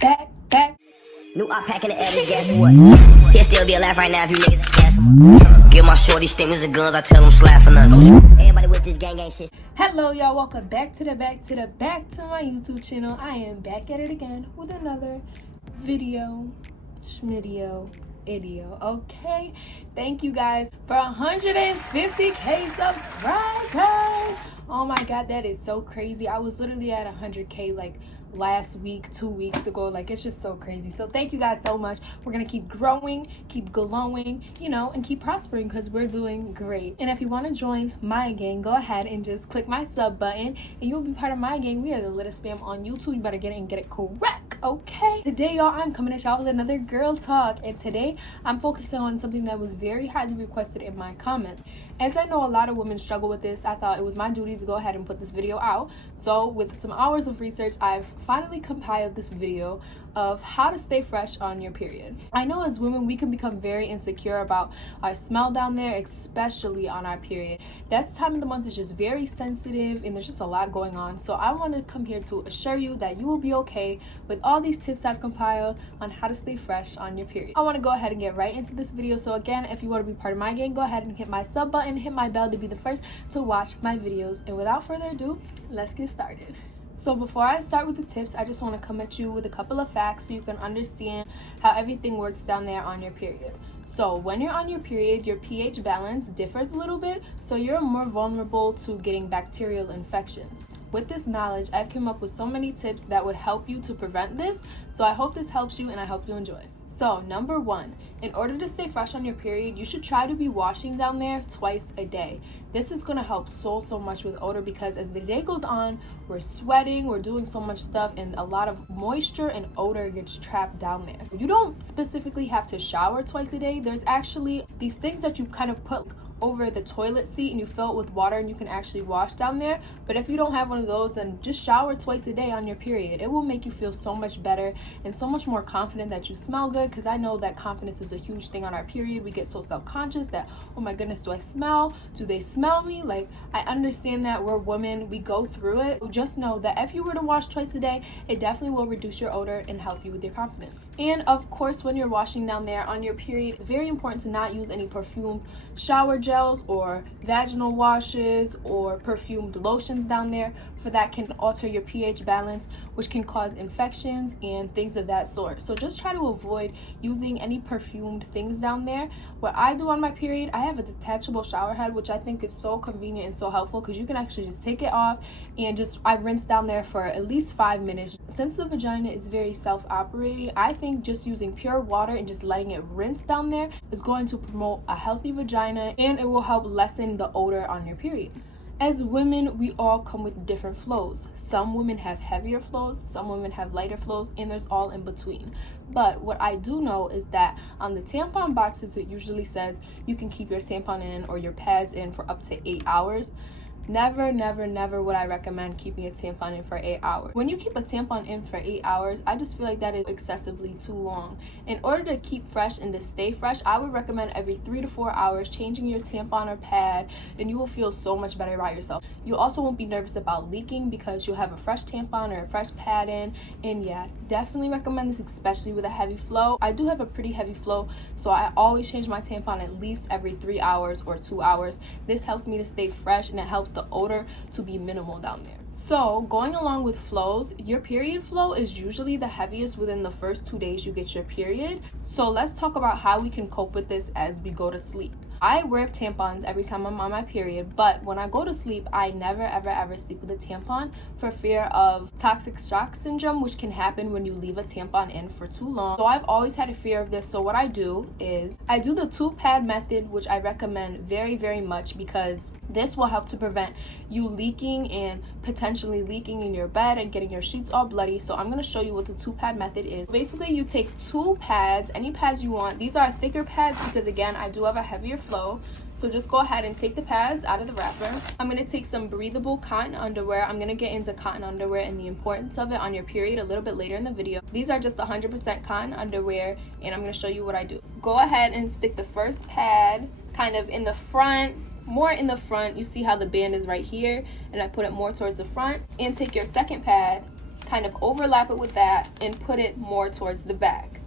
back. New op pack in the edit, guess what? He'll still be alive right now if you niggas ain't gas him. Give my shorty stingers and guns, I tell them slap for nothing. Everybody with this gang shit. Hello y'all, welcome back to my YouTube channel. I am back at it again with another video, idio. Okay, thank you guys for 150k subscribers. Oh my god, that is so crazy. I was literally at 100k like last week, 2 weeks ago. Like, it's just so crazy. So thank you guys so much. We're gonna keep growing, keep glowing, you know, and keep prospering because we're doing great. And if you want to join my gang, go ahead and just click my sub button and you'll be part of my gang. We are the littest fam on YouTube. You better get it and get it correct. Okay, today y'all, I'm coming at y'all with another girl talk, and today I'm focusing on something that was very highly requested in my comments. As I know a lot of women struggle with this, I thought it was my duty to go ahead and put this video out. So with some hours of research, I've finally compiled this video of how to stay fresh on your period. I know as women we can become very insecure about our smell down there, especially on our period. That time of the month is just very sensitive and there's just a lot going on. So I want to come here to assure you that you will be okay with all these tips I've compiled on how to stay fresh on your period. I want to go ahead and get right into this video. So again, if you want to be part of my gang, go ahead and hit my sub button, hit my bell to be the first to watch my videos. And without further ado, let's get started. So before I start with the tips, I just want to come at you with a couple of facts so you can understand how everything works down there on your period. So when you're on your period, your pH balance differs a little bit, so you're more vulnerable to getting bacterial infections. With this knowledge, I've come up with so many tips that would help you to prevent this, so I hope this helps you and I hope you enjoy. So number one, in order to stay fresh on your period, you should try to be washing down there twice a day. This is going to help so much with odor because as the day goes on, we're sweating, we're doing so much stuff, and a lot of moisture and odor gets trapped down there. You don't specifically have to shower twice a day. There's actually these things that you kind of put over the toilet seat and you fill it with water and you can actually wash down there. But if you don't have one of those, then just shower twice a day on your period. It will make you feel so much better and so much more confident that you smell good, because I know that confidence is a huge thing on our period. We get so self-conscious that, oh my goodness, do I smell? Do they smell me? Like, I understand that we're women, we go through it. Just know that if you were to wash twice a day, it definitely will reduce your odor and help you with your confidence. And of course, when you're washing down there on your period, it's very important to not use any perfumed shower gels or vaginal washes or perfumed lotions down there, for that can alter your pH balance, which can cause infections and things of that sort. So just try to avoid using any perfumed things down there. What I do on my period, I have a detachable shower head, which I think is so convenient and so helpful because you can actually just take it off and I rinse down there for at least 5 minutes. Since the vagina is very self-operating, I think just using pure water and just letting it rinse down there is going to promote a healthy vagina, and it will help lessen the odor on your period. As women, we all come with different flows. Some women have heavier flows, some women have lighter flows, and there's all in between. But what I do know is that on the tampon boxes, it usually says you can keep your tampon in or your pads in for up to 8 hours. Never would I recommend keeping a tampon in for 8 hours. When you keep a tampon in for 8 hours, I just feel like that is excessively too long. In order to keep fresh and to stay fresh, I would recommend every 3 to 4 hours changing your tampon or pad, and you will feel so much better about yourself. You also won't be nervous about leaking because you'll have a fresh tampon or a fresh pad in. And yeah, definitely recommend this, especially with a heavy flow. I do have a pretty heavy flow, so I always change my tampon at least every 3 hours or 2 hours. This helps me to stay fresh and it helps the odor to be minimal down there. So going along with flows, your period flow is usually the heaviest within the first 2 days you get your period. So let's talk about how we can cope with this as we go to sleep. I wear tampons every time I'm on my period, but when I go to sleep, I never ever sleep with a tampon for fear of toxic shock syndrome, which can happen when you leave a tampon in for too long. So I've always had a fear of this. So what I do is I do the 2-pad method, which I recommend very much because this will help to prevent you leaking and potentially leaking in your bed and getting your sheets all bloody. So I'm going to show you what the 2-pad method is. Basically, you take 2 pads, any pads you want. These are thicker pads because again, I do have a heavier flow. So just go ahead and take the pads out of the wrapper. I'm going to take some breathable cotton underwear. I'm going to get into cotton underwear and the importance of it on your period a little bit later in the video. These are just 100% cotton underwear, and I'm going to show you what I do. Go ahead and stick the first pad kind of in the front, more in the front. You see how the band is right here, and I put it more towards the front. And take your second pad kind of overlap it with that and put it more towards the back.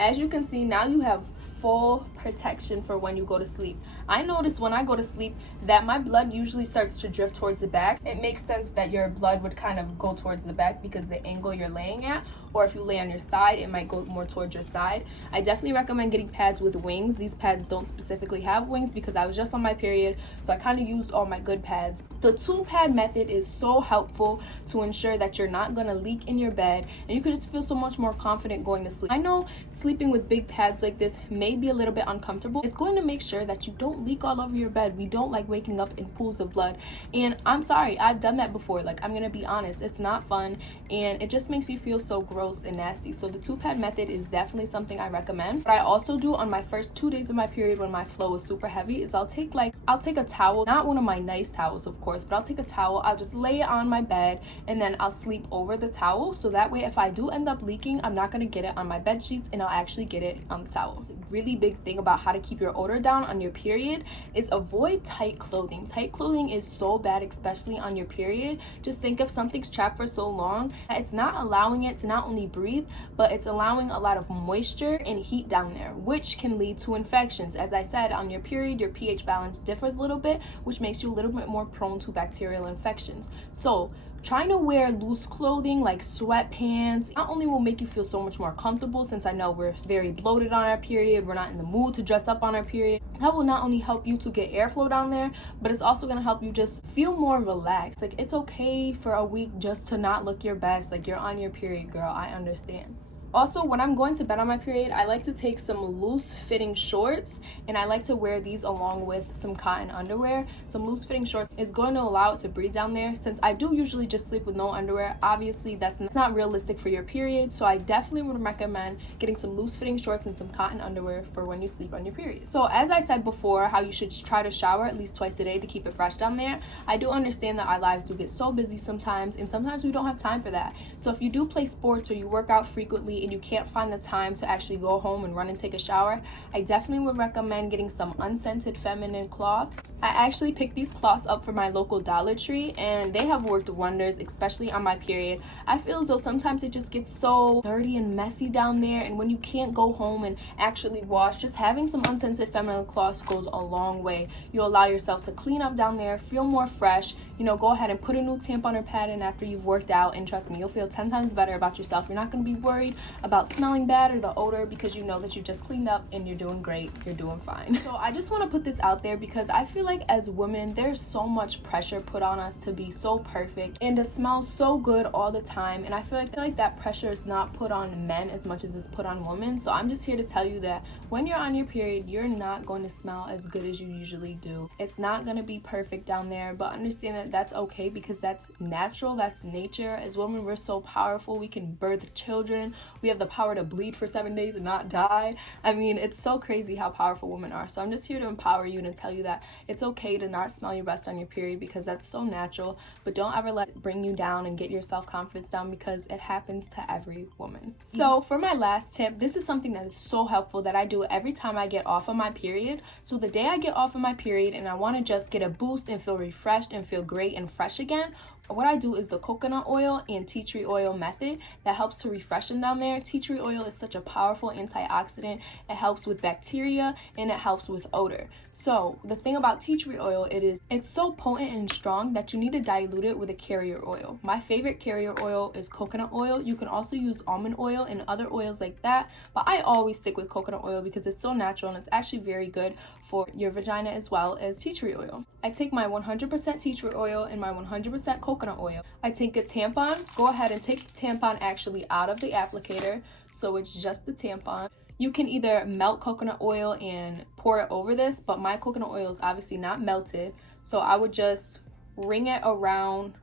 As you can see, now you have full protection for when you go to sleep. I notice when I go to sleep that my blood usually starts to drift towards the back. It makes sense that your blood would kind of go towards the back because the angle you're laying at, or if you lay on your side, it might go more towards your side. I definitely recommend getting pads with wings. These pads don't specifically have wings because I was just on my period, so I kind of used all my good pads. The 2-pad method is so helpful to ensure that you're not going to leak in your bed, and you can just feel so much more confident going to sleep. I know sleeping with big pads like this may be a little bit uncomfortable. It's going to make sure that you don't leak all over your bed. We don't like waking up in pools of blood, and I'm sorry, I've done that before. Like, I'm gonna be honest, it's not fun, and it just makes you feel so gross and nasty. So the 2-pad method is definitely something I recommend. What I also do on my first 2 days of my period when my flow is super heavy is I'll take a towel, not one of my nice towels of course, but I'll take a towel, I'll just lay it on my bed, and then I'll sleep over the towel, so that way if I do end up leaking, I'm not gonna get it on my bed sheets and I'll actually get it on the towel. Really big thing about how to keep your odor down on your period is avoid tight clothing. Tight clothing is so bad, especially on your period. Just think if something's trapped for so long, it's not allowing it to not only breathe, but it's allowing a lot of moisture and heat down there, which can lead to infections. As I said, on your period, your pH balance differs a little bit, which makes you a little bit more prone to bacterial infections. So trying to wear loose clothing like sweatpants not only will make you feel so much more comfortable, since I know we're very bloated on our period, we're not in the mood to dress up on our period, that will not only help you to get airflow down there, but it's also going to help you just feel more relaxed. Like, it's okay for a week just to not look your best. Like, you're on your period, girl, I understand. Also, when I'm going to bed on my period, I like to take some loose fitting shorts, and I like to wear these along with some cotton underwear. Some loose fitting shorts is going to allow it to breathe down there. Since I do usually just sleep with no underwear, obviously that's not realistic for your period, so I definitely would recommend getting some loose fitting shorts and some cotton underwear for when you sleep on your period. So as I said before, how you should try to shower at least twice a day to keep it fresh down there, I do understand that our lives do get so busy sometimes, and sometimes we don't have time for that. So if you do play sports or you work out frequently and you can't find the time to actually go home and run and take a shower, I definitely would recommend getting some unscented feminine cloths. I actually picked these cloths up from my local Dollar Tree, and they have worked wonders, especially on my period. I feel as though sometimes it just gets so dirty and messy down there, and when you can't go home and actually wash, just having some unscented feminine cloths goes a long way. You'll allow yourself to clean up down there, feel more fresh, go ahead and put a new tampon or pad in after you've worked out, and trust me, you'll feel 10 times better about yourself. You're not going to be worried about smelling bad or the odor, because you know that you just cleaned up and you're doing great, you're doing fine. So I just want to put this out there because I feel like as women, there's so much pressure put on us to be so perfect and to smell so good all the time, and I feel like that pressure is not put on men as much as it's put on women. So I'm just here to tell you that when you're on your period, you're not going to smell as good as you usually do. It's not going to be perfect down there, but understand that that's okay, because that's natural, that's nature. As women, we're so powerful. We can birth children, we have the power to bleed for 7 days and not die. I mean, it's so crazy how powerful women are. So I'm just here to empower you and tell you that it's okay to not smell your best on your period, because that's so natural, but don't ever let it bring you down and get your self-confidence down, because it happens to every woman. So for my last tip, this is something that is so helpful that I do every time I get off of my period. So the day I get off of my period and I want to just get a boost and feel refreshed and feel great and fresh again, what I do is the coconut oil and tea tree oil method that helps to refreshen down there. Tea tree oil is such a powerful antioxidant. It helps with bacteria and it helps with odor. So the thing about tea tree oil, it's so potent and strong that you need to dilute it with a carrier oil. My favorite carrier oil is coconut oil. You can also use almond oil and other oils like that, but I always stick with coconut oil because it's so natural and it's actually very good for your vagina as well as tea tree oil. I take my 100% tea tree oil and my 100% coconut oil. I take a tampon. Go ahead and take the tampon actually out of the applicator, so it's just the tampon. You can either melt coconut oil and pour it over this, but my coconut oil is obviously not melted, so I would just ring it around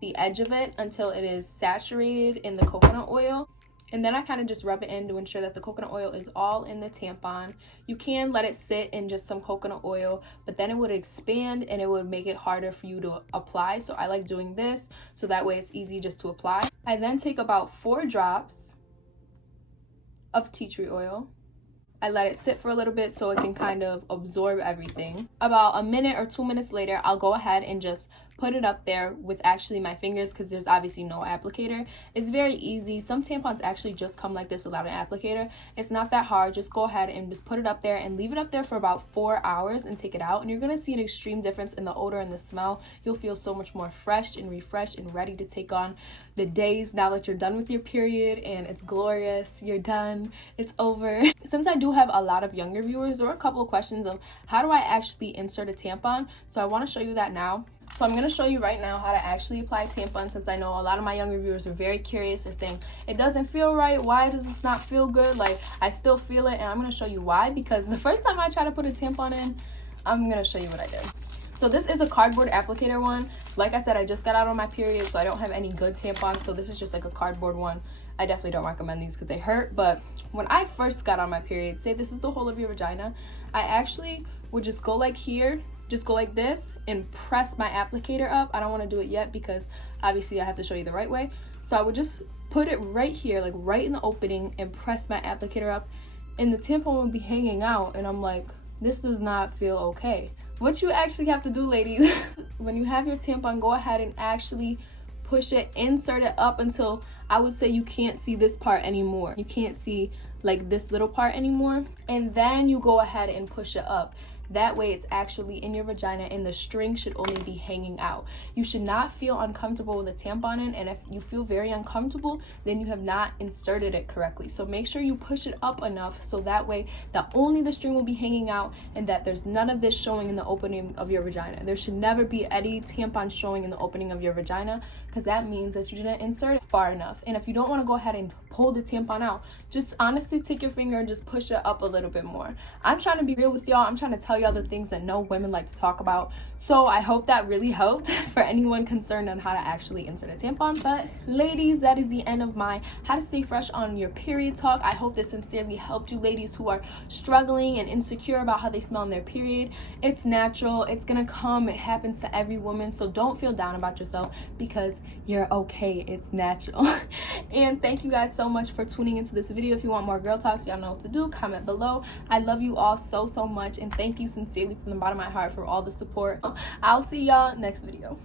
the edge of it until it is saturated in the coconut oil. And then I kind of just rub it in to ensure that the coconut oil is all in the tampon. You can let it sit in just some coconut oil, but then it would expand and it would make it harder for you to apply. So I like doing this so that way it's easy just to apply. I then take about 4 drops of tea tree oil. I let it sit for a little bit so it can kind of absorb everything. About a minute or 2 minutes later, I'll go ahead and just put it up there with actually my fingers, because there's obviously no applicator. It's very easy. Some tampons actually just come like this without an applicator. It's not that hard. Just go ahead and just put it up there and leave it up there for about 4 hours and take it out, and you're going to see an extreme difference in the odor and the smell. You'll feel so much more fresh and refreshed and ready to take on the days now that you're done with your period, and it's glorious. You're done. It's over. Since I do have a lot of younger viewers, there were a couple of questions of how do I actually insert a tampon, so I want to show you that now. So I'm going to show you right now how to actually apply tampon, since I know a lot of my younger viewers are very curious. They're saying, it doesn't feel right. Why does this not feel good? Like, I still feel it, and I'm going to show you why, because the first time I tried to put a tampon in, I'm going to show you what I did. So this is a cardboard applicator one. Like I said, I just got out on my period, so I don't have any good tampons, so this is just like a cardboard one. I definitely don't recommend these because they hurt, but when I first got on my period, say this is the whole of your vagina, I actually would just go like here, just go like this and press my applicator up. I don't want to do it yet because obviously I have to show you the right way. So I would just put it right here, like right in the opening, and press my applicator up, and the tampon would be hanging out, and I'm like, this does not feel okay. What you actually have to do, ladies, when you have your tampon, go ahead and actually push it, insert it up until I would say you can't see this part anymore. You can't see like this little part anymore, and then you go ahead and push it up. That way it's actually in your vagina, and the string should only be hanging out. You should not feel uncomfortable with a tampon in, and if you feel very uncomfortable, then you have not inserted it correctly. So make sure you push it up enough so that way that only the string will be hanging out, and that there's none of this showing in the opening of your vagina. There should never be any tampon showing in the opening of your vagina, because that means that you didn't insert it far enough. And if you don't want to go ahead and pull the tampon out, just honestly take your finger and just push it up a little bit more. I'm trying to be real with y'all. I'm trying to tell y'all the things that no women like to talk about. So I hope that really helped for anyone concerned on how to actually insert a tampon. But ladies, that is the end of my how to stay fresh on your period talk. I hope this sincerely helped you ladies who are struggling and insecure about how they smell in their period. It's natural. It's gonna come. It happens to every woman. So don't feel down about yourself because you're okay. It's natural. And thank you guys so much for tuning into this video. If you want more girl talks, y'all know what to do. Comment below. I love you all so much, and thank you sincerely from the bottom of my heart for all the support. I'll see y'all next video.